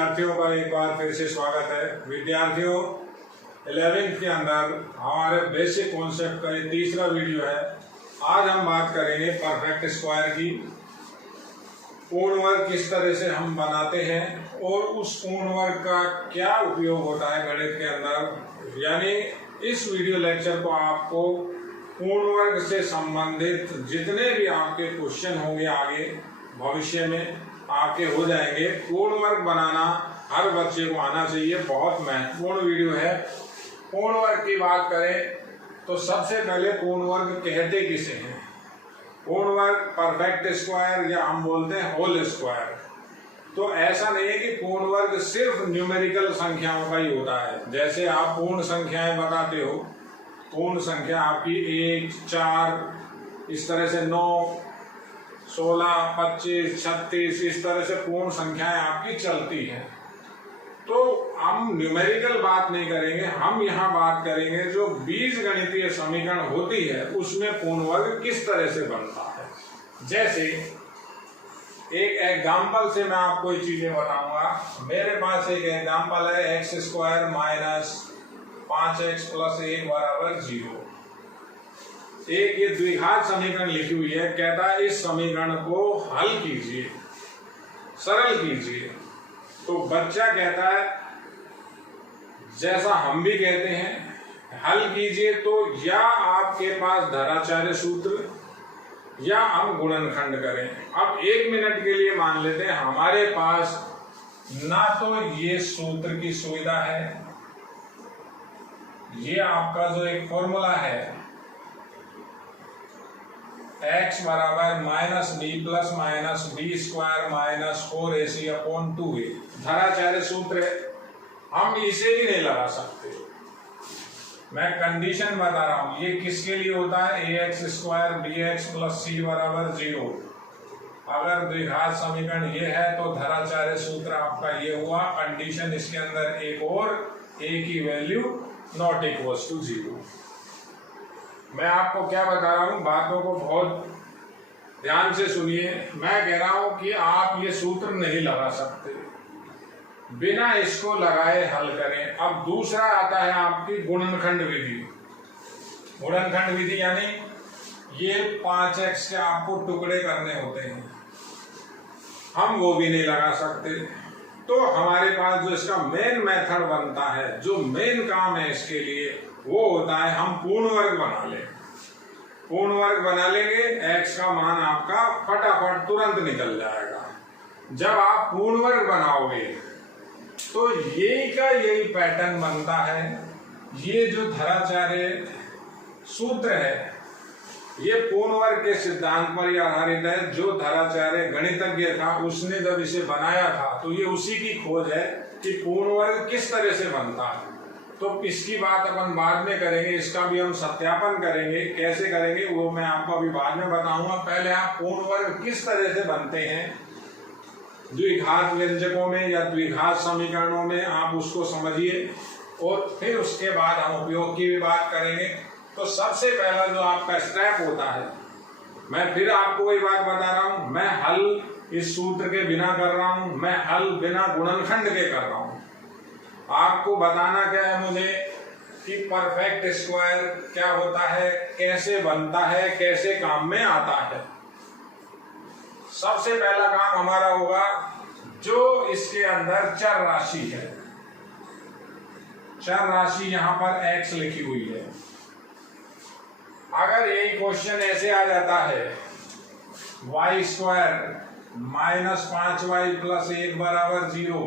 विद्यार्थियों का एक बार फिर से स्वागत है। विद्यार्थियों 11th के अंदर हमारे बेसिक कॉन्सेप्ट का ये तीसरा वीडियो है। आज हम बात करेंगे परफेक्ट स्क्वायर की। पूर्ण वर्ग किस तरह से हम बनाते हैं और उस पूर्ण वर्ग का क्या उपयोग होता है गणित के अंदर। यानी इस वीडियो लेक्चर को आपको पूर्ण वर्ग से संबंधित जितने भी आपके क्वेश्चन होंगे आगे भविष्य में आपके हो जाएंगे। पूर्ण वर्ग बनाना हर बच्चे को आना चाहिए, बहुत महत्वपूर्ण वीडियो है। पूर्ण वर्ग की बात करें तो सबसे पहले पूर्ण वर्ग कहते किसे हैं? पूर्ण वर्ग परफेक्ट स्क्वायर या हम बोलते हैं होल स्क्वायर। तो ऐसा नहीं है कि पूर्ण वर्ग सिर्फ न्यूमेरिकल संख्याओं का ही होता है। जैसे आप पूर्ण संख्याएं बताते हो, पूर्ण संख्या आपकी 1, 4 इस तरह से 9, 16, 25, 36 इस तरह से पूर्ण संख्याएं आपकी चलती हैं। तो हम न्यूमेरिकल बात नहीं करेंगे, हम यहाँ बात करेंगे जो बीजगणितीय समीकरण होती है उसमें पूर्ण वर्ग किस तरह से बनता है। जैसे एक एग्जाम्पल से मैं आपको ये चीजें बताऊंगा। मेरे पास एक एग्जाम्पल है x square minus 5x plus 1 बराबर 0। एक ये द्विघात समीकरण लिखी हुई है। कहता है इस समीकरण को हल कीजिए, सरल कीजिए। तो बच्चा कहता है जैसा हम भी कहते हैं हल कीजिए, तो या आपके पास धराचार्य सूत्र या हम गुणनखंड करें। अब 1 मिनट के लिए मान लेते हैं हमारे पास ना तो ये सूत्र की सुविधा है, ये आपका जो एक फॉर्मूला है x बराबर minus b plus minus b square minus 4ac upon 2a Dharacharya सूत्र है, हम इसे भी नहीं लगा सकते। मैं कंडीशन बता रहा हूं ये किसके लिए होता है, ax square bx plus c बराबर 0। अगर द्विघात समीकरण ये है तो धराचार्य सूत्र आपका ये हुआ। कंडीशन इसके अंदर एक और, a की वैल्यू नॉट इक्वल्स टू 0। मैं आपको क्या बता रहा हूं, बातों को बहुत ध्यान से सुनिए। मैं कह रहा हूं कि आप ये सूत्र नहीं लगा सकते, बिना इसको लगाए हल करें। अब दूसरा आता है आपकी गुणनखंड विधि। गुणनखंड विधि यानी ये 5x के आपको टुकड़े करने होते हैं, हम वो भी नहीं लगा सकते। तो हमारे पास जो इसका मेन मेथड बनता है, जो मेन काम है इसके लिए, वो होता है हम पूर्ण वर्ग बना लें। पूर्ण वर्ग बना लेंगे, x का मान आपका फटाफट तुरंत निकल जाएगा। जब आप पूर्ण वर्ग बनाओगे तो यही का यही पैटर्न बनता है। ये जो धराचार्य सूत्र है ये पूर्ण वर्ग के सिद्धांत पर ही आधारित है। जो धराचार्य गणितज्ञ था उसने जब इसे बनाया था तो ये उसी की खोज है कि पूर्ण वर्ग किस तरह से बनता है। तो इसकी बात अपन बाद में करेंगे, इसका भी हम सत्यापन करेंगे। कैसे करेंगे वो मैं आपको अभी बाद में बताऊंगा। पहले आप पूर्ण वर्ग किस तरह से बनते हैं द्विघात व्यंजकों में या द्विघात समीकरणों में, आप उसको समझिए और फिर उसके बाद हम उपयोग की भी बात करेंगे। तो सबसे पहला जो आपका स्टेप होता है, मैं फिर आपको वही बात बता रहा हूं, मैं हल इस सूत्र के बिना कर रहा हूं, मैं हल बिना गुणनखंड के कर रहा हूं। आपको बताना क्या है मुझे कि परफेक्ट स्क्वायर क्या होता है, कैसे बनता है, कैसे काम में आता है। सबसे पहला काम हमारा होगा जो इसके अंदर चर राशि है। चर राशि यहां पर x लिखी हुई है। अगर यही क्वेश्चन ऐसे आ जाता है y square minus 5y plus 1 बराबर 0,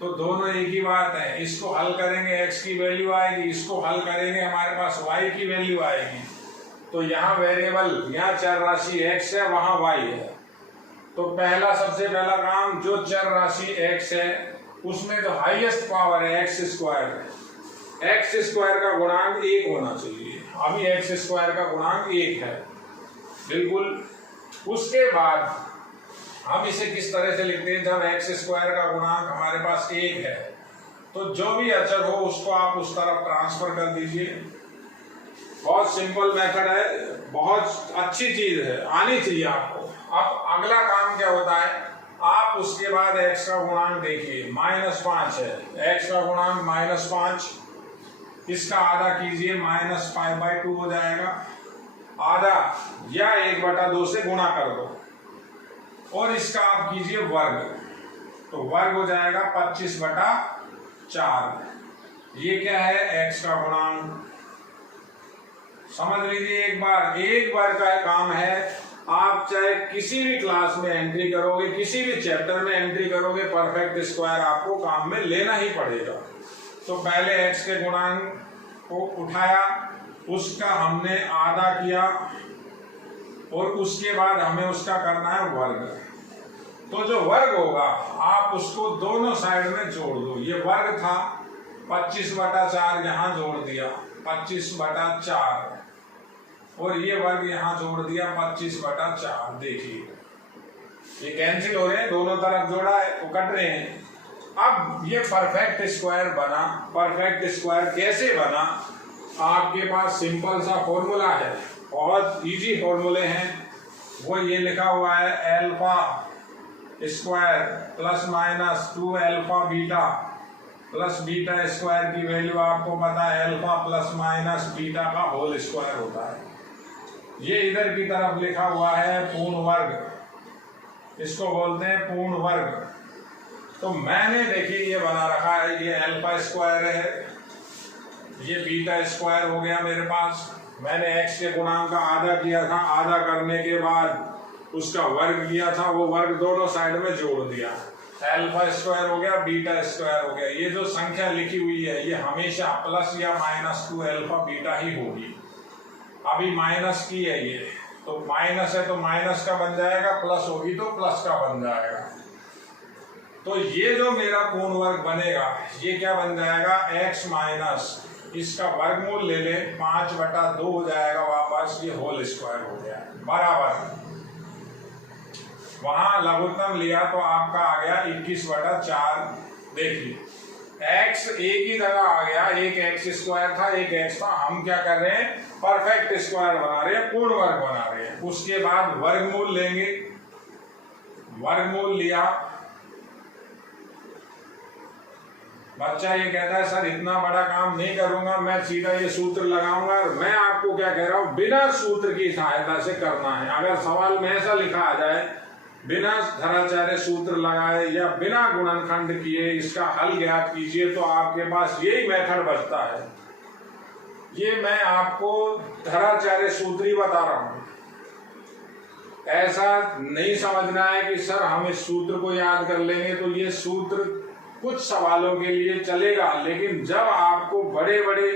तो दोनों एक ही बात है। इसको हल करेंगे x की वैल्यू आएगी, इसको हल करेंगे हमारे पास y की वैल्यू आएगी। तो यहाँ वेरिएबल, यहाँ चर राशि x है, वहां y है। तो पहला सबसे पहला काम, जो चर राशि x है उसमें जो हाईएस्ट पावर है x स्क्वायर है, x स्क्वायर का गुणांक 1 होना चाहिए। अभी x स्क्वायर का गुणांक 1 है बिल्कुल। उसके बाद हम इसे किस तरह से लिखते हैं, जब x स्क्वायर का गुणांक हमारे पास 1 है तो जो भी अचर हो उसको आप उस तरफ ट्रांसफर कर दीजिए। बहुत सिंपल मेथड है, बहुत अच्छी चीज है, आनी चाहिए आपको। अब अगला काम क्या होता है, आप उसके बाद x का गुणांक देखिए, -5 है, x का गुणांक -5, इसका आधा कीजिए, -5/2 हो जाएगा, आधा या 1/2 से गुणा कर दो और इसका आप कीजिए वर्ग, तो वर्ग हो जाएगा 25/4। ये क्या है? x का गुणांक। समझ लीजिए एक बार का काम है। आप चाहे किसी भी क्लास में एंट्री करोगे, किसी भी चैप्टर में एंट्री करोगे, परफेक्ट स्क्वायर आपको काम में लेना ही पड़ेगा। तो पहले x के गुणांक को उठाया, उसका हमने आधा किया और उसके बाद हमें उसका करना है वर्ग। तो जो वर्ग होगा आप उसको दोनों साइड में जोड़ दो। ये वर्ग था, 25/4 यहाँ जोड़ दिया, 25/4, और ये वर्ग यहाँ जोड़ दिया 25/4। देखिए ये कैंसिल हो रहे हैं, दोनों तरफ जोड़ा है तो कट रहे हैं। अब ये परफेक्ट स्क्वायर बना। परफेक्ट स्क्वायर कैसे बना? आपके पास सिंपल सा फॉर्मूला है, बहुत इजी फॉर्मूले हैं। वो ये लिखा हुआ है alpha square plus minus 2 alpha beta plus beta square की वैल्यू आपको पता है अल्फा प्लस माइनस बीटा का होल स्क्वायर होता है। ये इधर की तरफ लिखा हुआ है पूर्ण वर्ग, इसको बोलते हैं पूर्ण वर्ग। तो मैंने देखिए ये बना रखा है, ये अल्फा स्क्वायर है, ये बीटा स्क्वायर हो गया मेरे पास। मैंने x के गुणांक का आधा किया था, आधा करने के बाद उसका वर्ग किया था, वो वर्ग दोनों साइड में जोड़ दिया, अल्फा स्क्वायर हो गया, बीटा स्क्वायर हो गया। ये जो संख्या लिखी हुई है ये हमेशा प्लस या -2 अल्फा बीटा ही होगी। अभी माइनस की है ये, तो माइनस है तो माइनस का बन जाएगा, प्लस होगी तो प्लस का बन जाएगा। तो ये जो मेरा पूर्ण वर्ग बनेगा ये क्या बन जाएगा? x माइनस इसका वर्गमूल ले ले, 5/2 हो जाएगा वापस, ये होल स्क्वायर हो गया बराबर। वहां लघुत्तम लिया तो आपका आ गया 21/4। देखिए x एक ही जगह आ गया, एक x स्क्वायर था, एक x था। हम क्या कर रहे हैं? परफेक्ट स्क्वायर बना रहे हैं, पूर्ण वर्ग बना रहे हैं। उसके बाद वर्गमूल लेंगे, वर्गमूल लिया। बच्चा ये कहता है सर इतना बड़ा काम नहीं करूंगा, मैं सीधा ये सूत्र लगाऊंगा। और मैं आपको क्या कह रहा हूं, बिना सूत्र की सहायता से करना है। अगर सवाल में ऐसा लिखा आ जाए बिना धराचार्य सूत्र लगाए या बिना गुणनखंड किए इसका हल ज्ञात कीजिए, तो आपके पास यही मेथड बचता है। ये मैं आपको धराचार्य सूत्र ही बता रहा हूं। ऐसा नहीं समझना है कि सर हम इस सूत्र को याद कर लेंगे। तो ये सूत्र कुछ सवालों के लिए चलेगा, लेकिन जब आपको बड़े बड़े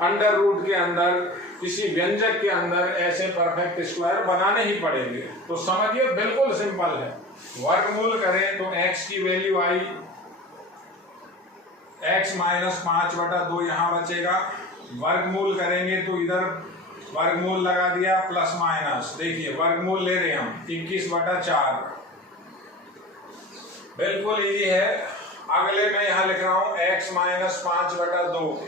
अंडर रूट के अंदर, किसी व्यंजक के अंदर ऐसे परफेक्ट स्क्वायर बनाने ही पड़ेंगे। तो समझिए बिल्कुल सिंपल है। वर्गमूल करें तो x की वैल्यू आई, x माइनस 5/2 यहाँ बचेगा। वर्गमूल करेंगे तो इधर वर्गमूल लगा दिया प्लस माइनस। देखिए वर्गमूल ले रहे हैं हम 21/4, बिल्कुल इजी है। अगले में यहां लिख रहा हूं x माइनस 5/2,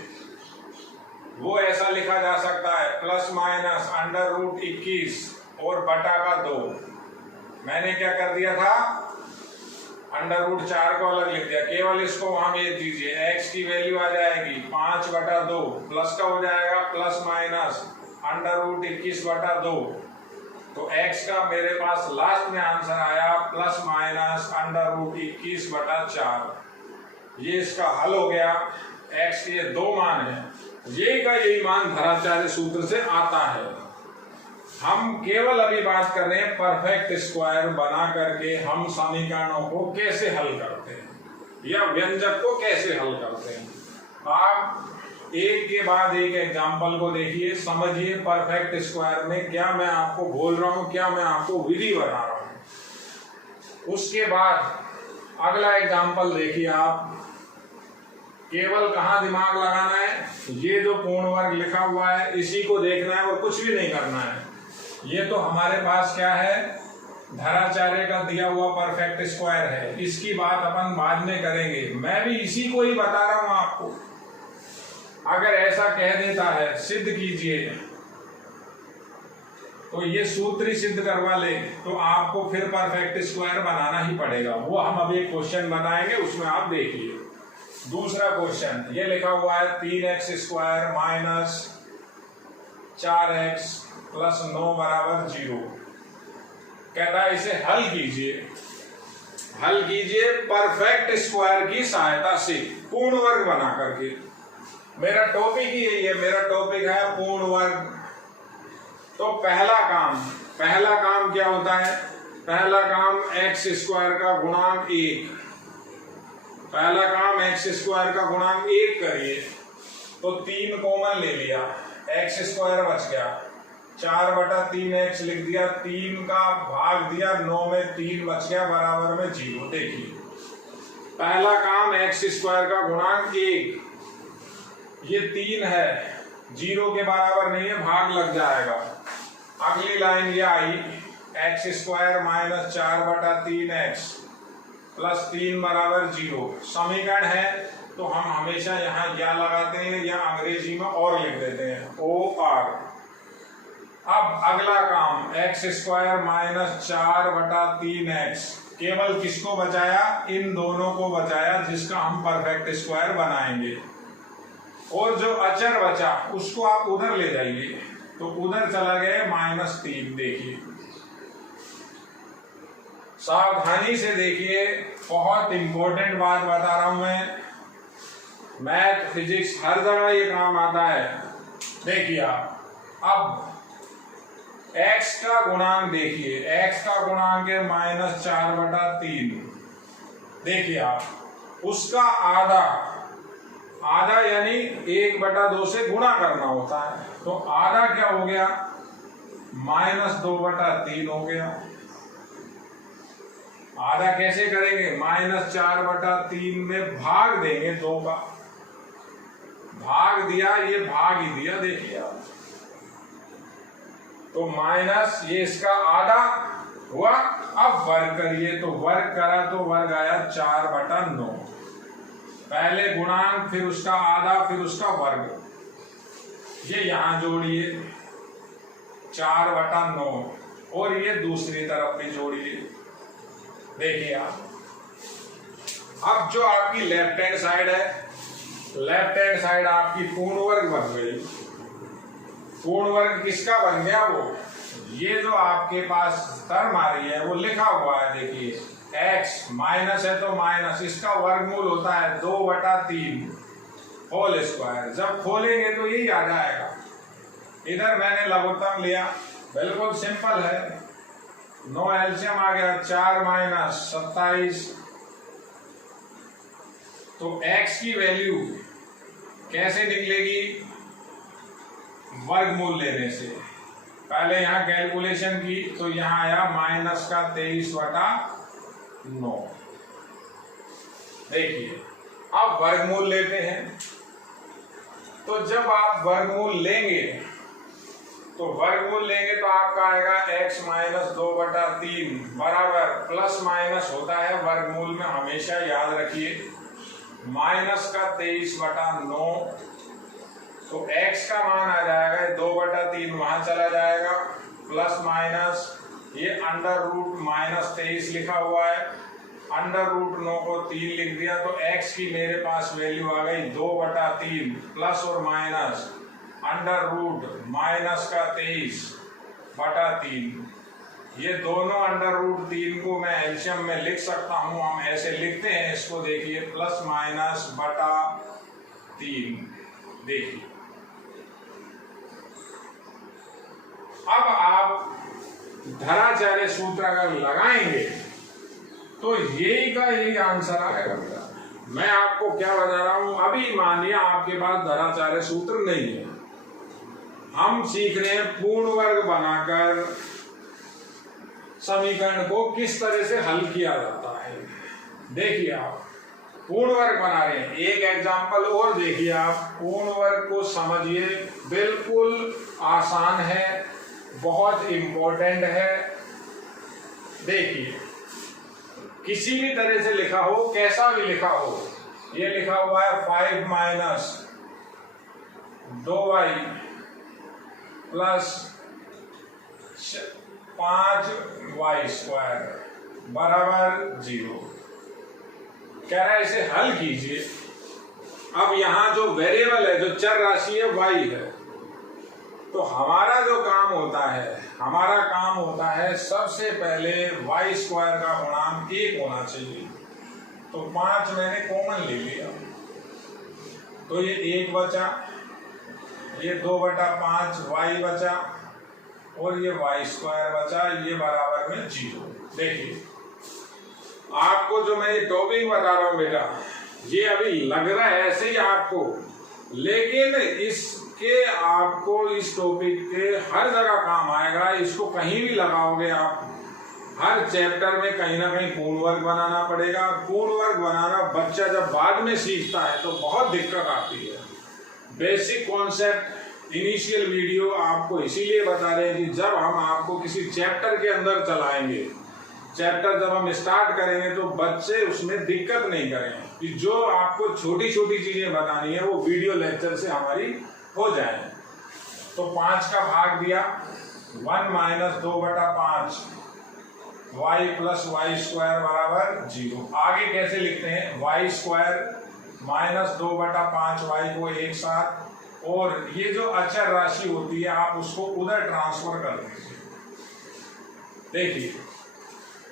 वो ऐसा लिखा जा सकता है प्लस माइनस √21 और बटा का 2। मैंने क्या कर दिया था, √4 को अलग लिख दिया, केवल इसको वहां भेज दीजिए। x की वैल्यू आ जाएगी 5/2, प्लस का हो जाएगा प्लस माइनस √21/2। तो x का मेरे पास लास्ट में आंसर आया प्लस माइनस √21/4। ये इसका हल हो गया। x के 2 मान है, यही मान धराचार्य सूत्र से आता है। हम केवल अभी बात कर रहे हैं परफेक्ट स्क्वायर बना करके हम समीकरणों को कैसे हल करते हैं या व्यंजक को कैसे हल करते हैं। आप एक के बाद एक एग्जाम्पल को देखिए, समझिए परफेक्ट स्क्वायर में क्या मैं आपको बोल रहा हूं, क्या मैं आपको विधि बता रहा हूं। उसके बाद अगला एग्जाम्पल देखिए आप। केवल कहाँ दिमाग लगाना है, ये जो पूर्ण वर्ग लिखा हुआ है इसी को देखना है और कुछ भी नहीं करना है। ये तो हमारे पास क्या है, धराचार्य का दिया हुआ परफेक्ट स्क्वायर है। इसकी बात अपन बाद में करेंगे, मैं भी इसी को ही बता रहा हूं आपको। अगर ऐसा कह देता है सिद्ध कीजिए, तो ये सूत्र ही सिद्ध करवा ले तो आपको फिर परफेक्ट स्क्वायर बनाना ही पड़ेगा। वो हम अभी एक क्वेश्चन बताएंगे, उसमें आप देखिए। दूसरा क्वेश्चन ये लिखा हुआ है 3x square minus 4x plus 9 बराबर 0। कहता है इसे हल कीजिए। हल कीजिए परफेक्ट स्क्वायर की सहायता से पूर्ण वर्ग बना करके। मेरा टॉपिक ही यही है, मेरा टॉपिक है पूर्ण वर्ग। तो पहला काम क्या होता है? पहला काम एक्स स्क्वायर का गुणांक 1। पहला काम एक्स स्क्वायर का गुणांक 1 करिए। तो 3 कॉमन ले लिया, एक्स स्क्वायर बच गया, 4/3x लिख दिया, 3 का भाग दिया, 9 में 3 बच गया बराबर में 0। देखिए पहला काम एक्स स्क्वायर का गुणांक 1, ये 3 है, 0 के बराबर नहीं है, भाग लग जाएगा। अगली लाइन ये आई x square minus 4/3x plus 3 बराबर 0। समीकरण है तो हम हमेशा यहाँ या लगाते हैं या अंग्रेजी में और लिख देते हैं OR। अब अगला काम एक्स स्क्वायर माइनस 4/3x, केवल किसको बचाया? इन दोनों को बचाया जिसका हम परफेक्ट स्क्वायर बनाएंगे। और जो अचर बचा उसको आप उधर ले जाइए, तो उधर चला गया -3। देखिए सावधानी से देखिए, बहुत इंपॉर्टेंट बात बता रहा हूं मैं। मैथ फिजिक्स हर जगह ये काम आता है। देखिए आप अब x का गुणांक देखिए, x का गुणांक है -4/3। देखिए आप उसका आधा यानी 1/2 से गुणा करना होता है, तो आधा क्या हो गया? -2/3 हो गया। आधा कैसे करेंगे? -4/3 में भाग देंगे 2 का, भाग दिया, ये भाग ही दिया। देखिए आप तो माइनस ये इसका आधा हुआ। अब वर्ग करिए, तो वर्ग करा तो वर्ग आया 4/9। पहले गुणांक, फिर उसका आधा, फिर उसका वर्ग, ये यहां जोड़िए 4/9 और ये दूसरी तरफ भी जोड़िए। देखिए आप अब जो आपकी लेफ्ट हैंड साइड है, लेफ्ट हैंड साइड आपकी पूर्ण वर्ग बन गई। पूर्ण वर्ग किसका बन गया? वो ये जो आपके पास टर्म आ रही है वो लिखा हुआ है। देखिए x माइनस है तो माइनस, इसका वर्गमूल होता है 2/3 होल स्क्वायर। जब खोलेंगे तो यही आ जाएगा। इधर मैंने लघुत्तम लिया, बिल्कुल सिंपल है। 9 एलसीएम आ गया, 4 - 27। तो x की वैल्यू कैसे निकलेगी? वर्गमूल लेने से। पहले यहां कैलकुलेशन की तो यहां आया -23/9। देखिए अब वर्गमूल लेते हैं। तो जब आप वर्गमूल लेंगे तो आपका आएगा x - 2/3 बराबर प्लस माइनस होता है वर्गमूल में, हमेशा याद रखिए, -23/9। तो x का मान आ जाएगा 2/3, वहां चला जाएगा, प्लस माइनस ये √-23 लिखा हुआ है, √9 को 3 लिख दिया, तो x की मेरे पास वैल्यू आ गई 2/3 प्लस और माइनस √-23/3। ये दोनों √3 को मैं एलसीएम में लिख सकता हूं। हम ऐसे लिखते हैं इसको, देखिए +-/3। देखिए अब आप धराचार्य सूत्र अगर लगाएंगे तो यही का यही आंसर आएगा। मैं आपको क्या बता रहा हूं, अभी मानिए आपके पास धराचार्य सूत्र नहीं है, हम सीख रहे हैं पूर्ण वर्ग बनाकर समीकरण को किस तरह से हल किया जाता है। देखिए आप पूर्ण वर्ग बना रहे हैं, एक एग्जांपल और देखिए आप, पूर्ण वर्ग को समझिए, बिल्कुल आसान है, बहुत इंपॉर्टेंट है। देखिए किसी भी तरह से लिखा हो, कैसा भी लिखा हो, ये लिखा हुआ है 5 - 2y प्लस 5y² बराबर 0। कह रहा है इसे हल कीजिए। अब यहाँ जो वेरिएबल है, जो चर राशि है, y है, तो हमारा जो काम होता है सबसे पहले y² का गुणांक 1 होना चाहिए। तो 5 मैंने कॉमन ले लिया, तो ये 1 बचा, ये 2/5 y बचा और ये y² बचा, ये बराबर में 0। देखिए आपको जो मैं ये टॉपिक बता रहा हूं बेटा, ये अभी लग रहा है ऐसे ही आपको, लेकिन इसके आपको इस टॉपिक के हर जगह काम आएगा। इसको कहीं भी लगाओगे आप, हर चैप्टर में कहीं ना कहीं पूर्ण वर्ग बनाना पड़ेगा। पूर्ण वर्ग बनाना बच्चा जब बाद में सीखता है तो बहुत दिक्कत आती है। बेसिक कॉन्सेप्ट इनिशियल वीडियो आपको इसीलिए बता रहे हैं कि जब हम आपको किसी चैप्टर के अंदर चलाएंगे, चैप्टर जब हम स्टार्ट करेंगे तो बच्चे उसमें दिक्कत नहीं करेंगे, कि जो आपको छोटी छोटी चीजें बतानी है वो वीडियो लेक्चर से हमारी हो जाए। तो 5 का भाग दिया, 1 - 2/5 y + y² बराबर 0। आगे कैसे लिखते हैं, y² - 2/5y को एक साथ, और ये जो अचर राशि होती है आप उसको उधर ट्रांसफर कर दीजिए। देखिए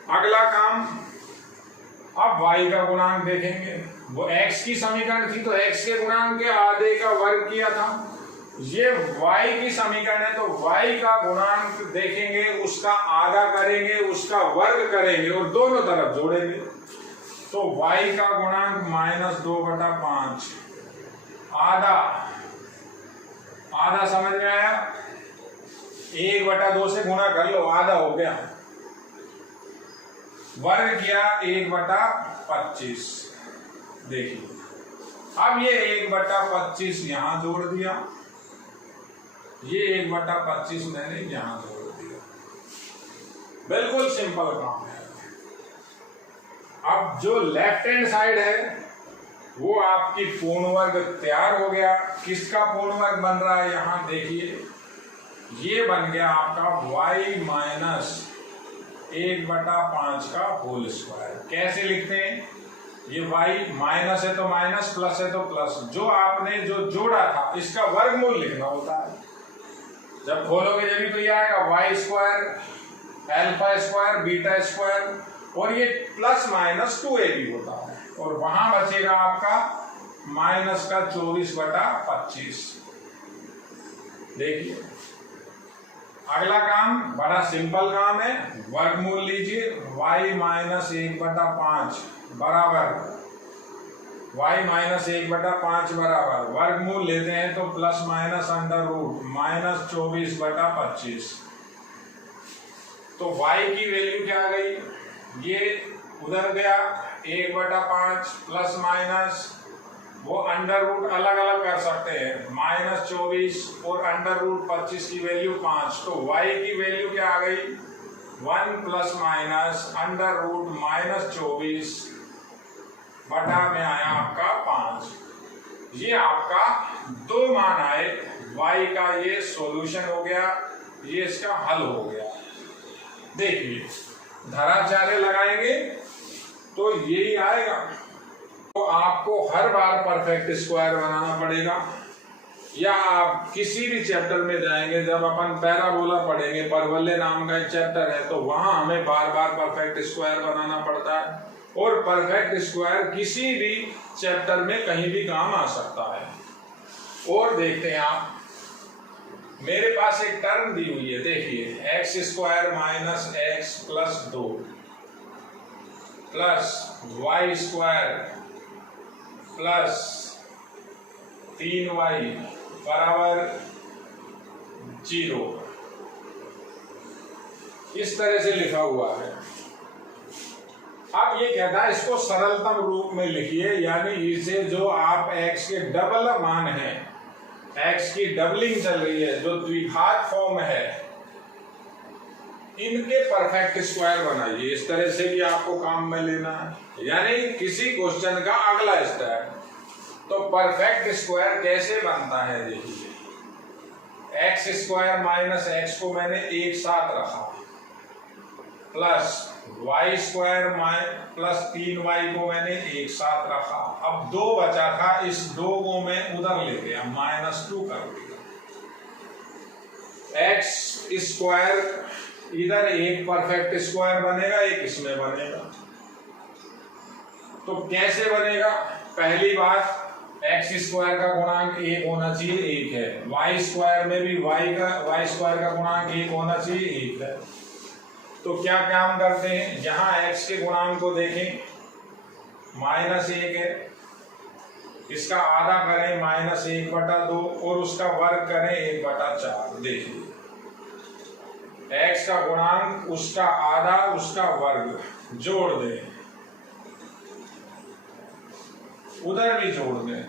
अगला काम, अब y का गुणांक देखेंगे। वो x की समीकरण थी तो x के गुणांक के आधे का वर्ग किया था। ये y की समीकरण है तो y का गुणांक देखेंगे, उसका आधा करेंगे, उसका वर्ग करेंगे और दोनों तरफ जोड़ेंगे। तो y का गुणांक -2/5, आधा समझ में आया, 1/2 से गुणा कर लो, आधा हो गया। वर्ग किया 1/25। देखिए अब ये 1/25 यहां जोड़ दिया, ये 1/25 मैंने यहां जोड़ दिया। बिल्कुल सिंपल काम है। अब जो लेफ्ट हैंड साइड है वो आपकी पूर्ण वर्ग तैयार हो गया। किसका पूर्ण वर्ग बन रहा है, यहां देखिए, ये बन गया आपका y - 1/5 का होल स्क्वायर। कैसे लिखते हैं, ये y माइनस है तो माइनस, प्लस है तो प्लस, जो आपने जो जोड़ा था इसका वर्गमूल लिखना होता है। जब खोलोगे जब तो ये आएगा y², α² β² और ये ±2ab होता है, और वहां बचेगा आपका -24/25। देखिए अगला काम बड़ा सिंपल काम है, वर्गमूल लीजिए। y - 1/5 बराबर वर्गमूल लेते हैं तो ±√, -24/25। तो y की वैल्यू क्या आ गई, ये उधर गया 1/5 प्लस माइनस, वो अंडर रूट अलग अलग कर सकते हैं, -24 और अंडर√25 की वैल्यू 5। तो y की वैल्यू क्या आ गई, 1 प्लस माइनस अंडर रूट -24 बटा में आया आपका 5। ये आपका 2 मान आए, y का ये सॉल्यूशन हो गया, ये इसका हल हो गया। देखिए धराचार्य लगाएंगे तो यही आएगा। तो आपको हर बार परफेक्ट स्क्वायर बनाना पड़ेगा, या आप किसी भी चैप्टर में जाएंगे, जब अपन पैराबोला पढ़ेंगे, परवल्य नाम का एक चैप्टर है, तो वहां हमें बार बार परफेक्ट स्क्वायर बनाना पड़ता है। और परफेक्ट स्क्वायर किसी भी चैप्टर में कहीं भी काम आ सकता है। और देखते हैं आप, मेरे पास एक टर्म दी हुई है, देखिए x² - x + 2 plus y² plus 3y बराबर 0, इस तरह से लिखा हुआ है। अब ये कहता है इसको सरलतम रूप में लिखिए, यानी इसे जो आप x के डबल मान है, x की डबलिंग चल रही है, जो द्विघात फॉर्म है, इनके परफेक्ट स्क्वायर बनाइए। इस तरह से भी आपको काम में लेना है, यानी किसी क्वेश्चन का अगला स्टेप। तो परफेक्ट स्क्वायर कैसे बनता है, देखिए एक्स स्क्वायर माइनस एक्स को मैंने एक साथ रखा, plus Y square plus 3y को मैंने एक साथ रखा। अब 2 बचा था, इस 2 को मैं उधर ले गया, -2 कर दिया। एक्स स्क्वायर इधर एक परफेक्ट स्क्वायर बनेगा, एक इसमें बनेगा। तो कैसे बनेगा? पहली बात, एक्स स्क्वायर का गुणांक 1 होना चाहिए, 1 है। वाई स्क्वायर में भी वाई स्क्वायर का गुणांक 1 होना चाहिए, 1 है। तो क्या काम करते हैं, जहां एक्स के गुणांक को देखें, -1 है, इसका आधा करें -1/2 और उसका वर्ग करें 1/4। देखिए एक्स का गुणांक, उसका आधा, उसका वर्ग जोड़ दें, उधर भी जोड़ दें,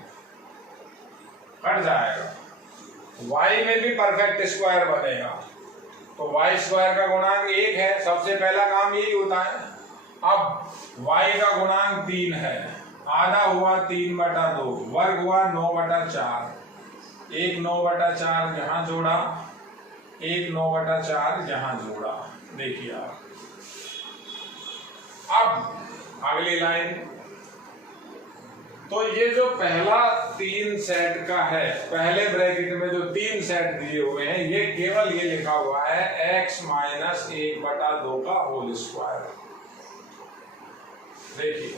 कट जाएगा। y में भी परफेक्ट स्क्वायर बनेगा, तो y स्क्वायर का गुणांक 1 है, सबसे पहला काम यही होता है। अब y का गुणांक 3 है, आधा हुआ 3/2, वर्ग हुआ 9/4, 1 9/4 जहां जोड़ा, 1 9/4 जहां जोड़ा। देखिए आप, अब अगली लाइन, तो ये जो पहला 3 सेट का है, पहले ब्रैकेट में जो 3 सेट दिए हुए हैं, ये केवल ये लिखा हुआ है x माइनस 1/2 का होल स्क्वायर। देखिए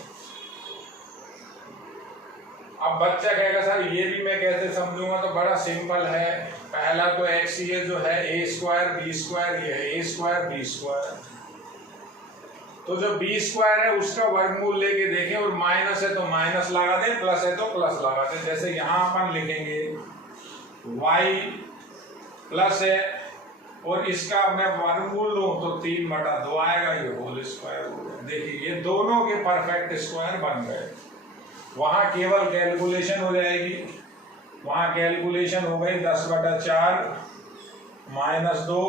अब बच्चा कहेगा सर ये भी मैं कैसे समझूंगा, तो बड़ा सिंपल है। पहला तो x ये जो है a स्क्वायर b स्क्वायर, ये है a स्क्वायर b स्क्वायर, तो जो b स्क्वायर है उसका वर्गमूल लेके देखें, और माइनस है तो माइनस लगा दें, प्लस है तो प्लस लगा दें। जैसे यहां अपन लिखेंगे y प्लस है और इसका मैं वर्गमूल लूं तो 3/2 आएगा, ये होल स्क्वायर हो गया। देखिए ये दोनों के परफेक्ट स्क्वायर बन गए। वहां केवल कैलकुलेशन हो जाएगी, वहां कैलकुलेशन हो गई 10/4 -2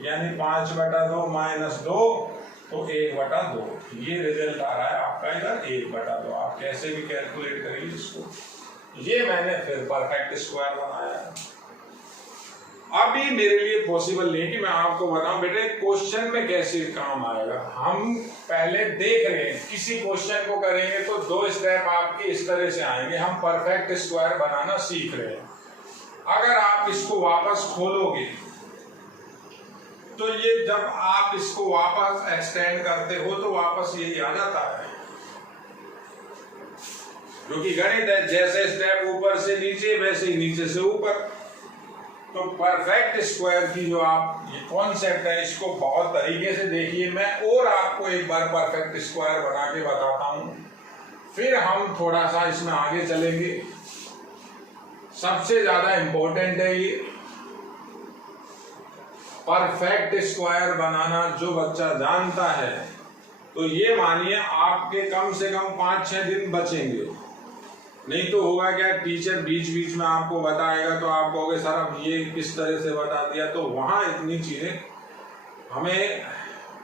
यानी 5/2 -2, तो 1/2। ये रिजल्ट आ रहा है आपका इधर 1/2। आप कैसे भी कैलकुलेट करिए इसको। ये मैंने फिर परफेक्ट स्क्वायर बनाया। अभी मेरे लिए पॉसिबल नहीं कि मैं आपको बताऊं बेटे क्वेश्चन में कैसे काम आएगा। हम पहले देख रहे हैं, किसी क्वेश्चन को करेंगे तो 2 स्टेप आपके इस तरह से आएंगे। हम परफेक्ट स्क्वायर बनाना सीख रहे हैं। अगर आप इसको वापस खोलोगे तो ये जब आप इसको वापस एक्सटेंड करते हो तो वापस यही आ जाता है, क्योंकि गणित है, जैसे स्टेप ऊपर से नीचे वैसे ही नीचे से ऊपर। तो परफेक्ट स्क्वायर की जो आप ये कॉन्सेप्ट है, इसको बहुत तरीके से देखिए। मैं और आपको एक बार परफेक्ट स्क्वायर बना के बताता हूं, फिर हम थोड़ा सा इसमें आगे चलेंगे। सबसे ज्यादा इंपॉर्टेंट है ये परफेक्ट स्क्वायर बनाना। जो बच्चा जानता है तो ये मानिए आपके कम से कम 5-6 दिन बचेंगे। नहीं तो होगा क्या, टीचर बीच बीच में आपको बताएगा तो आप कहोगे सर अब ये किस तरह से बता दिया। तो वहां इतनी चीजें हमें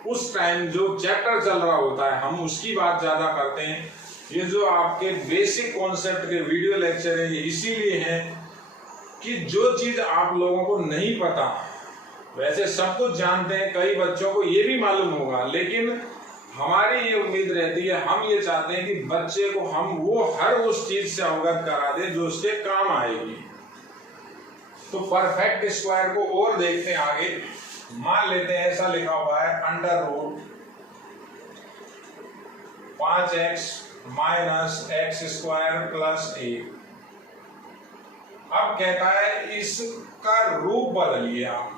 उस टाइम जो चैप्टर चल रहा होता है हम उसकी बात ज्यादा करते हैं। ये जो आपके बेसिक कॉन्सेप्ट के वीडियो लेक्चर है ये इसीलिए है कि जो चीज आप लोगों को नहीं पता, वैसे सब कुछ जानते हैं, कई बच्चों को ये भी मालूम होगा, लेकिन हमारी ये उम्मीद रहती है, हम ये चाहते हैं कि बच्चे को हम वो हर उस चीज से अवगत करा दें जो उसके काम आएगी। तो परफेक्ट स्क्वायर को और देखते हैं आगे। मान लेते हैं ऐसा लिखा हुआ है √5x माइनस x² प्लस 1। अब कहता है इसका रूप बदलिए आप,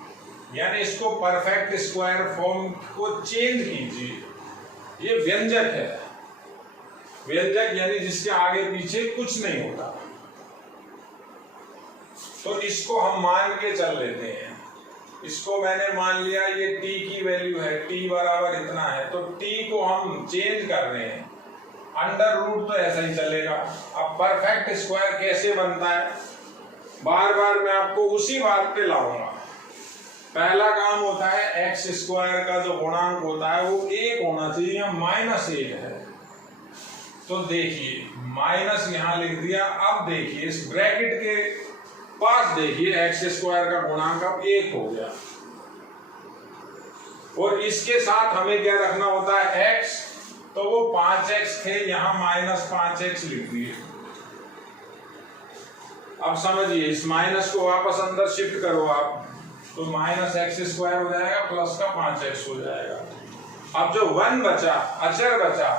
यानी इसको परफेक्ट स्क्वायर फॉर्म को चेंज कीजिए। ये व्यंजक है, व्यंजक यानी जिसके आगे पीछे कुछ नहीं होता। तो इसको हम मान के चल लेते हैं। इसको मैंने मान लिया ये t की वैल्यू है, t बराबर इतना है, तो t को हम चेंज कर रहे हैं। √, तो ऐसा ही चलेगा। अब परफेक्ट स्क्वायर कैसे बनता है, बार बार मैं आपको उसी बात पे लाऊंगा। पहला काम होता है x² का जो गुणांक होता है वो 1 होना चाहिए, या -1 है। तो देखिए माइनस यहां लिख दिया। अब देखिए इस ब्रैकेट के पास देखिए एक्स स्क्वायर का गुणांक अब 1 हो गया, और इसके साथ हमें क्या रखना होता है x, तो वो 5x थे, यहां -5x लिख दिए। अब समझिए इस माइनस को वापस अंदर शिफ्ट करो आप, तो -x² हो जाएगा प्लस का 5x हो जाएगा। अब जो 1 बचा, अचर बचा,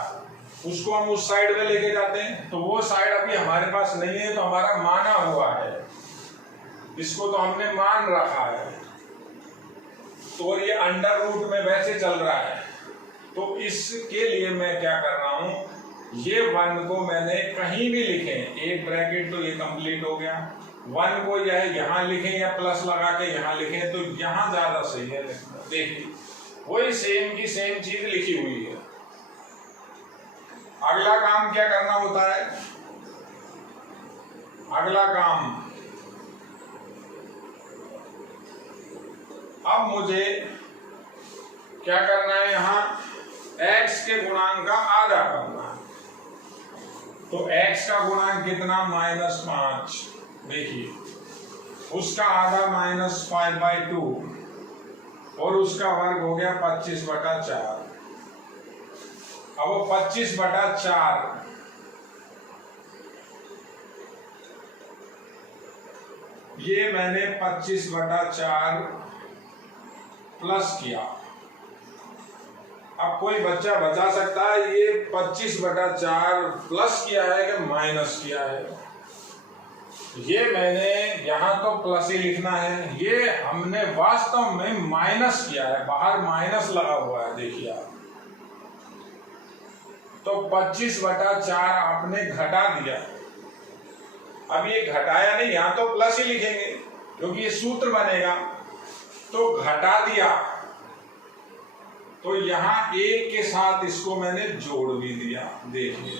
उसको हम उस साइड में लेके जाते हैं, तो वो साइड अभी हमारे पास नहीं है, तो हमारा माना हुआ है, इसको तो हमने मान रखा है, तो ये अंडर रूट में वैसे चल रहा है। तो इसके लिए मैं क्या कर रहा हूं, ये 1 को मैंने कहीं भी लिखे, एक ब्रैकेट तो ये कंप्लीट हो गया, 1 को यहां लिखें या प्लस लगा के यहां लिखें, तो यहां ज्यादा सही है। देखिए वही सेम की सेम चीज लिखी हुई है। अगला काम क्या करना होता है, अगला काम अब मुझे क्या करना है, यहां x के गुणांक का आधा करना है। तो x का गुणांक कितना, -5, देखिए उसका आधा -5/2, और उसका वर्ग हो गया 25/4। अब वो 25/4 ये मैंने 25/4 प्लस किया। अब कोई बच्चा बता सकता है ये 25/4 प्लस किया है कि माइनस किया है। ये मैंने यहाँ तो प्लस ही लिखना है, ये हमने वास्तव में माइनस किया है, बाहर माइनस लगा हुआ है, देखिए आप। तो 25/4 आपने घटा दिया। अब ये घटाया नहीं, यहाँ तो प्लस ही लिखेंगे क्योंकि ये सूत्र बनेगा, तो घटा दिया, तो यहां 1 के साथ इसको मैंने जोड़ भी दिया। देखिए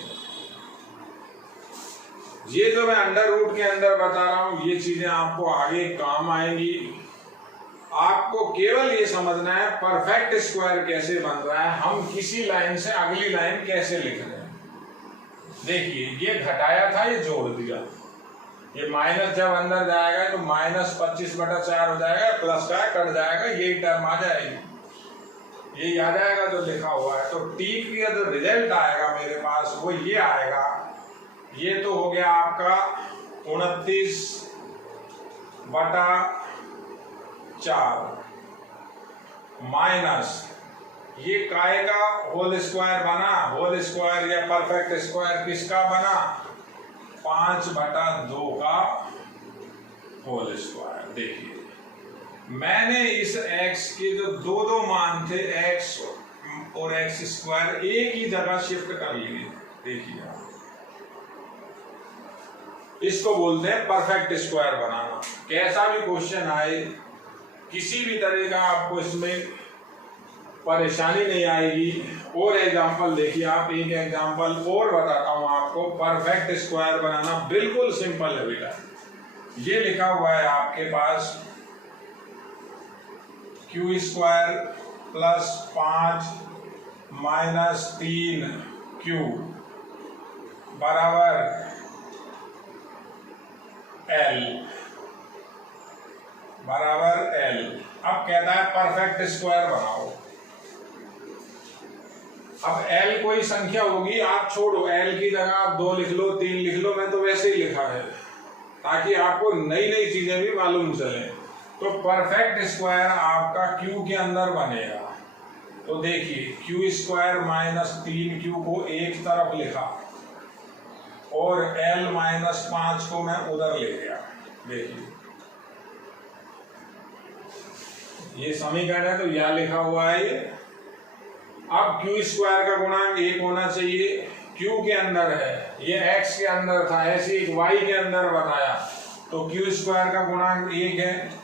ये जो मैं अंडर रूट के अंदर बता रहा हूं, ये चीजें आपको आगे काम आएंगी। आपको केवल ये समझना है परफेक्ट स्क्वायर कैसे बन रहा है, हम किसी लाइन से अगली लाइन कैसे लिख रहे हैं। देखिए ये घटाया था, ये जोड़ दिया, ये माइनस जब अंदर जाएगा तो -25/4 हो जाएगा, प्लस का कट जाएगा, यही टर्म आ जाएगी, ये आ जाएगा जो लिखा हुआ है। तो टी का जो रिजल्ट आएगा मेरे पास वो ये आएगा, ये तो हो गया आपका 29/4 माइनस ये काय का होल स्क्वायर बना, होल स्क्वायर या परफेक्ट स्क्वायर किसका बना, 5/2 का होल स्क्वायर। देखिए मैंने इस x के जो दो मान थे, x और x², एक ही जगह शिफ्ट कर लिए। देखिए इसको बोलते हैं परफेक्ट स्क्वायर बनाना। कैसा भी क्वेश्चन आए, किसी भी तरह का आपको इसमें परेशानी नहीं आएगी। और एग्जांपल देखिए आप, एक एग्जांपल और बताता हूं आपको। परफेक्ट स्क्वायर बनाना बिल्कुल सिंपल है बेटा। ये लिखा हुआ है आपके पास q² + 5 - 3q बराबर L। अब कहता है परफेक्ट स्क्वायर बनाओ। अब L कोई संख्या होगी, आप छोड़ो, L की जगह आप 2 लिख लो, 3 लिख लो, मैं तो वैसे ही लिखा है ताकि आपको नई नई चीजें भी मालूम चले। तो परफेक्ट स्क्वायर आपका Q के अंदर बनेगा। तो देखिए q² - 3q को एक तरफ लिखा और L - 5 को मैं उधर ले गया। देखिए ये समीकरण है, तो यह लिखा हुआ है ये। अब q² का गुणांक 1 होना चाहिए, q के अंदर है, ये x के अंदर था, ऐसे एक y के अंदर बताया, तो q² का गुणांक 1 है।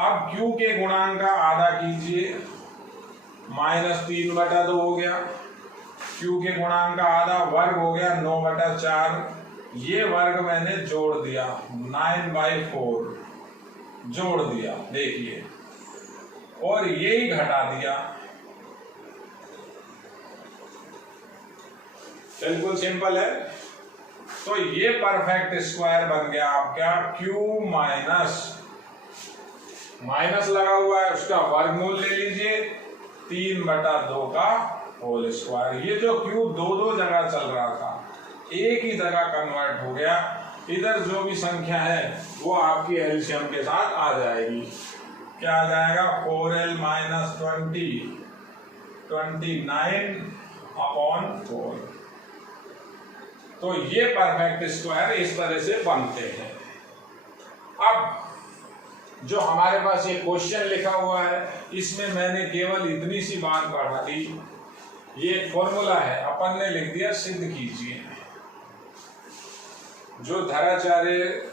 अब q के गुणांक का आधा कीजिए, -3/2 हो गया। q के गुणांक का आधा वर्ग हो गया 9/4। ये वर्ग मैंने जोड़ दिया, 9/4 जोड़ दिया। देखिए और यही घटा दिया। बिल्कुल सिंपल है। तो ये परफेक्ट स्क्वायर बन गया आपका क्यू माइनस लगा हुआ है उसका वर्गमूल ले लीजिए 3/2 का होल स्क्वायर। ये जो क्यू दो जगह चल रहा था एक ही जगह कन्वर्ट हो गया। इधर जो भी संख्या है वो आपकी एलसीएम के साथ आ जाएगी। क्या आ जाएगा 4l - 20 29/4। तो ये परफेक्ट स्क्वायर इस तरह से बनते हैं। अब जो हमारे पास ये क्वेश्चन लिखा हुआ है इसमें मैंने केवल इतनी सी बात बढ़ा दी। ये एक फॉर्मूला है अपन ने लिख दिया सिद्ध कीजिए। जो धराचार्य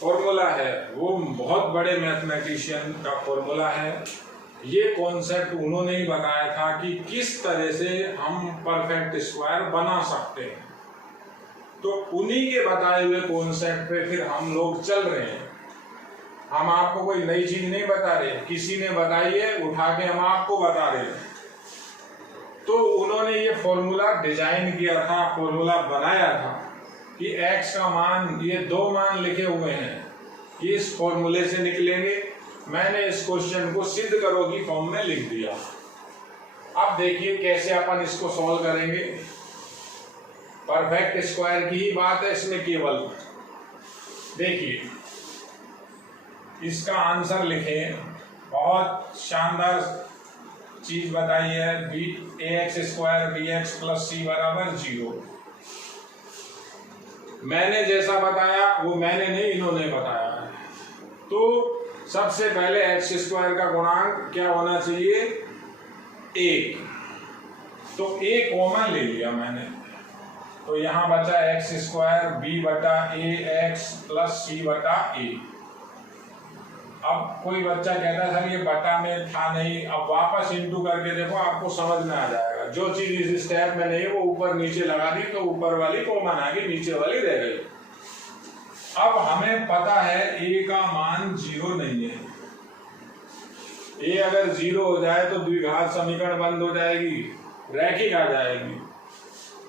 फॉर्मूला है वो बहुत बड़े मैथमेटिशियन का फॉर्मूला है। ये कॉन्सेप्ट उन्होंने ही बताया था कि किस तरह से हम परफेक्ट स्क्वायर बना सकते हैं। तो उन्हीं के बताए हुए कॉन्सेप्ट पे फिर हम लोग चल रहे हैं। हम आपको कोई नई चीज नहीं बता रहे, किसी ने बताई है उठा के हम आपको बता रहे हैं। तो उन्होंने ये फॉर्मूला डिजाइन किया था, फॉर्मूला बनाया था कि x का मान, ये 2 मान लिखे हुए हैं कि इस फॉर्मूले से निकलेंगे। मैंने इस क्वेश्चन को सिद्ध करो की फॉर्म में लिख दिया। अब देखिए कैसे अपन इसको सॉल्व करेंगे। परफेक्ट स्क्वायर की ही बात है इसमें केवल। देखिए इसका आंसर लिखें। बहुत शानदार चीज बताई है ax² bx + c = 0। मैंने जैसा बताया वो मैंने नहीं, इन्होंने बताया है। तो सबसे पहले x² का गुणांक क्या होना चाहिए 1। तो a कॉमन ले लिया मैंने, तो यहां बचा x² b/ax + c/a। अब कोई बच्चा कहता था ये बटा में था नहीं, अब वापस इंटू करके देखो आपको समझ में आ जाएगा। जो चीज इस स्टेप में नहीं वो ऊपर नीचे लगा दी तो ऊपर वाली कॉमन आ गई, नीचे वाली रह गई। अब हमें पता है a का मान 0 नहीं है। a अगर 0 हो जाए तो द्विघात समीकरण बंद हो जाएगी, रैखिक आ जाएगी।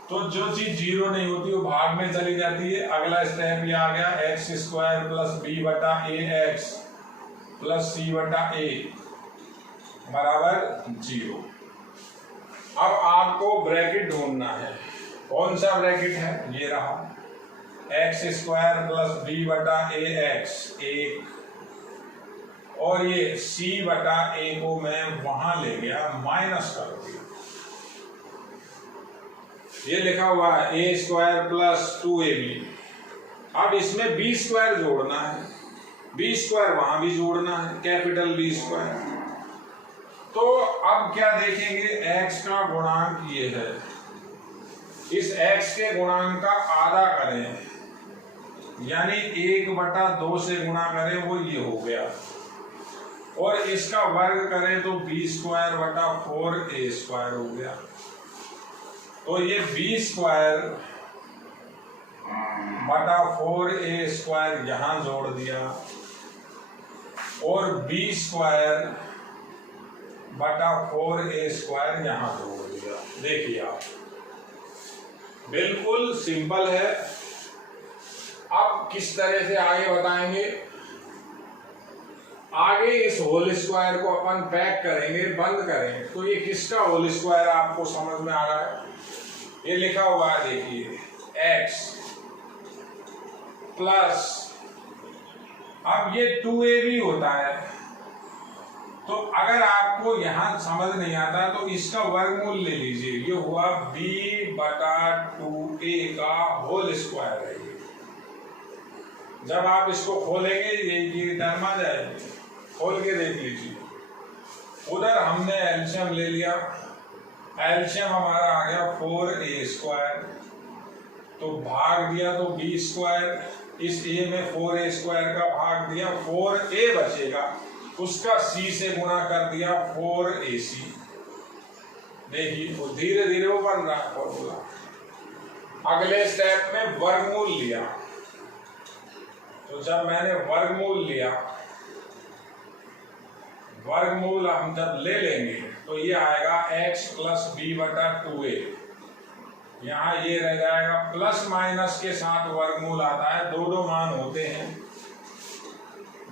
तो जो चीज 0 नहीं होती वो भाग में चली जाती है। अगला स्टेप ये आ गया x² + b/ax + c/a = 0। अब आपको ब्रैकेट ढूंढना है। कौन सा ब्रैकेट है? ये रहा x² + b/ax 1, और ये c/a को मैं वहां ले गया माइनस कर दिया। ये लिखा हुआ है a² + 2ab। अब इसमें b² जोड़ना है, b² वहां भी जोड़ना है, कैपिटल B²। तो अब क्या देखेंगे, x का गुणांक ये है, इस x के गुणांक का आधा करें यानी 1/2 से गुणा करें, वो ये हो गया। और इसका वर्ग करें तो b²/4a² हो गया। तो ये b²/4a² यहां जोड़ दिया और b²/4a² यहां जोड़ दिया। देखिए आप, बिल्कुल सिंपल है। अब किस तरह से आगे बताएंगे, आगे इस होल स्क्वायर को अपन पैक करेंगे, बंद करेंगे। तो ये किसका होल स्क्वायर आपको समझ में आ रहा है? ये लिखा हुआ है देखिए x प्लस, अब ये 2ab होता है। तो अगर आपको यहां समझ नहीं आता तो इसका वर्गमूल ले लीजिए, ये हुआ b/2a का होल स्क्वायर है। जब आप इसको खोलेंगे ये टर्म आ जाएगी, खोल के देख लीजिए। उधर हमने एलसीएम ले लिया, एलसीएम हमारा आ गया 4a², तो भाग दिया तो b², इस a में 4a² का भाग दिया, 4a बचेगा, उसका c से गुणा कर दिया 4ac। देखिए वो धीरे धीरे वो बन रहा है फॉर्मूला। अगले स्टेप में वर्गमूल लिया, तो जब मैंने वर्गमूल लिया, वर्गमूल हम जब ले लेंगे तो ये आएगा x + b/2a। यहाँ ये रह जाएगा, प्लस माइनस के साथ वर्गमूल आता है, दो मान होते हैं,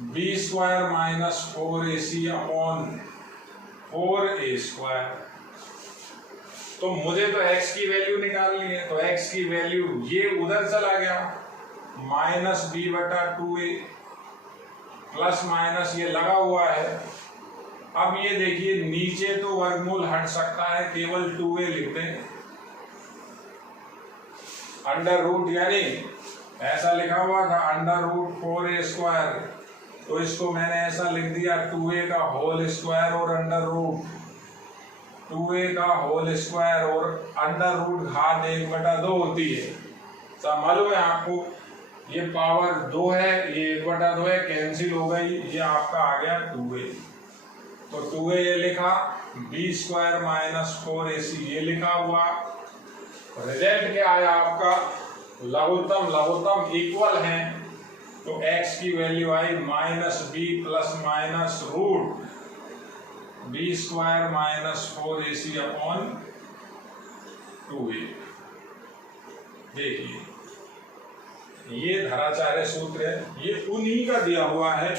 B square minus 4ac upon 4a²। तो मुझे तो x की वैल्यू निकालनी है, तो x की वैल्यू ये उधर चला गया, माइनस b बटा 2a, प्लस माइनस ये लगा हुआ है। अब ये देखिए नीचे तो वर्गमूल हट सकता है, केवल 2a लिखते हैं, अंडर रूट, यानी ऐसा लिखा हुआ था अंडर रूट 4a², तो इसको मैंने ऐसा लिख दिया 2a का होल स्क्वायर और अंडर रूट 2a का होल स्क्वायर और अंडर रूट घात 1/2 होती है। सब मालूम है आपको, ये पावर 2 है, ये 1/2 है, कैंसिल हो गई, ये आपका आ गया 2a। तो 2a ये लिखा, b² माइनस 4ac ये लिखा हुआ, रिजल्ट क्या आया आपका, लघुत्तम इक्वल है, तो x की वैल्यू आई minus b plus minus root b² minus 4ac upon 2a। देखिए ये धराचार्य सूत्र है, ये उन्हीं का दिया हुआ है।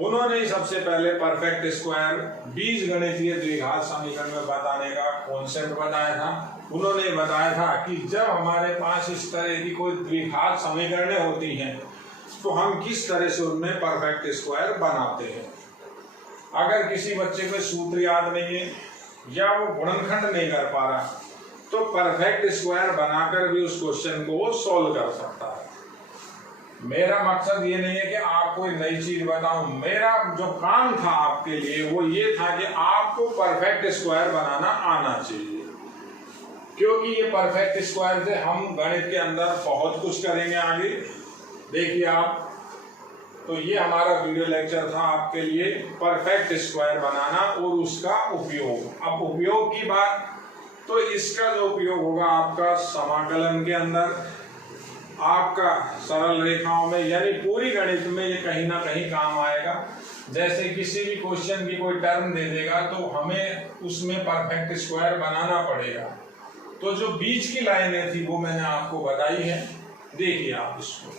उन्होंने ही सबसे पहले परफेक्ट स्क्वायर बीजगणितीय द्विघात समीकरण में बताने का कॉन्सेप्ट बताया था। उन्होंने बताया था कि जब हमारे पास इस तरह की कोई द्विघात समीकरणें होती हैं तो हम किस तरह से उनमें परफेक्ट स्क्वायर बनाते हैं। अगर किसी बच्चे को सूत्र याद नहीं है या वो गुणनखंड नहीं कर पा रहा, तो परफेक्ट स्क्वायर बनाकर भी उस क्वेश्चन को वो सॉल्व कर सकता है। मेरा मकसद ये नहीं है कि आपको कोई नई चीज बताऊं, मेरा जो काम था आपके लिए वो ये था कि आपको परफेक्ट स्क्वायर बनाना आना चाहिए, क्योंकि ये परफेक्ट स्क्वायर से हम गणित के अंदर बहुत कुछ करेंगे आगे। देखिए आप, तो ये हमारा वीडियो लेक्चर था आपके लिए, परफेक्ट स्क्वायर बनाना और उसका उपयोग। अब उपयोग की बात, तो इसका जो उपयोग होगा आपका समाकलन के अंदर, आपका सरल रेखाओं में, यानी पूरी गणित में ये कहीं ना कहीं काम आएगा। जैसे किसी भी क्वेश्चन की कोई टर्म दे देगा तो हमें उसमें परफेक्ट स्क्वायर बनाना पड़ेगा। तो जो बीच की लाइनें थी वो मैंने आपको बताई है, देखिए आप इसको।